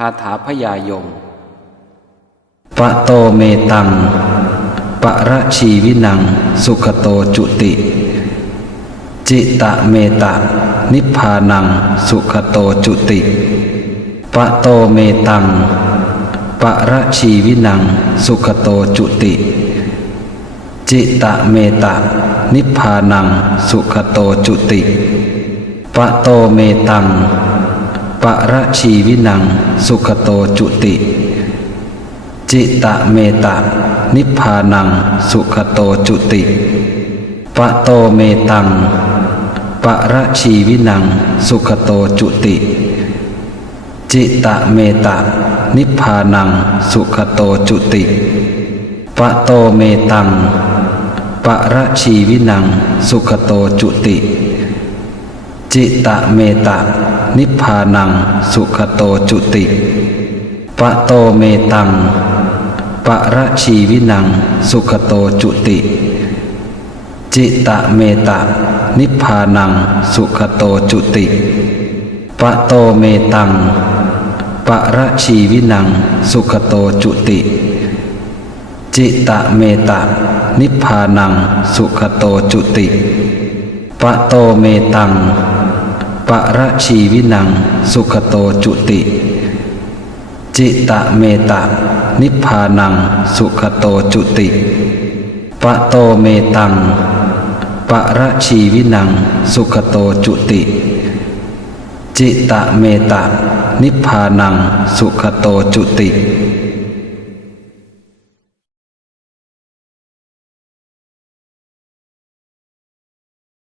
คาถาพยายมปะโตเมตัง ปะระชีวินัง สุขโตจุติ จิตะเมตะ นิพพานัง สุขโตจุติ ปะโตเมตัง ปะระชีวินัง สุขโตจุติ จิตะเมตะ นิพพานัง สุขโตจุติ ปะโตเมตัง ประชีวินัง สุขโตจุติ จิตะเมตะ นิพพานัง สุขโตจุติปะโตเมตังประชีวินัง สุขโตจุติ จิตะเมตะ นิพพานัง สุขโตจุติปะโตเมตังประชีวินัง สุขโตจุติ จิตะเมตะ นิพพานัง สุขโตจุติปะโตเมตังปะระชีวินัง สุขโตจุติ จิตะเมตะ นิพพานัง สุขโตจุติปะโตเมตังปะระชีวินัง สุขโตจุติ จิตะเมตะ นิพพานัง สุขโตจุติปะโตเมตัง ปะระชีวินัง สุขโตจุติ จิตะเมตะ นิพพานัง สุขโตจุติ ปะโตเมตัง ปะระชีวินัง สุขโตจุติ จิตะเมตะ นิพพานัง สุขโตจุติ